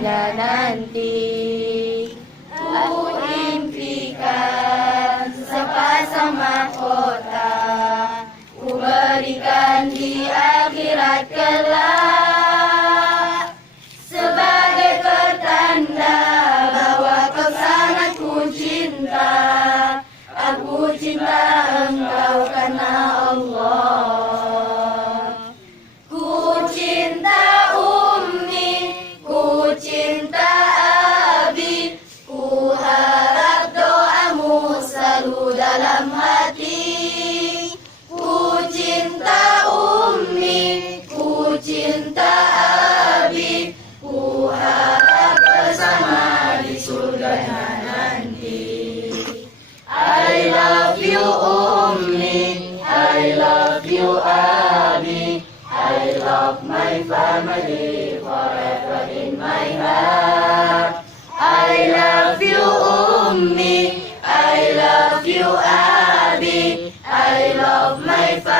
surganya nanti. Ku impikan sepasang mahkota, ku berikan di akhirat kelak, sebagai pertanda bahwa kau sangat ku cinta. Aku cinta engkau karena Allah. Ku cinta ummi, ku cinta abi, ku harap doamu selalu dalam hati. Ku cinta ummi, ku cinta abi, ku harap bersama di surganya nanti. I love you ummi, I love you abi, I love my family forever in my heart. I love you ummi, I love you abi, I love my family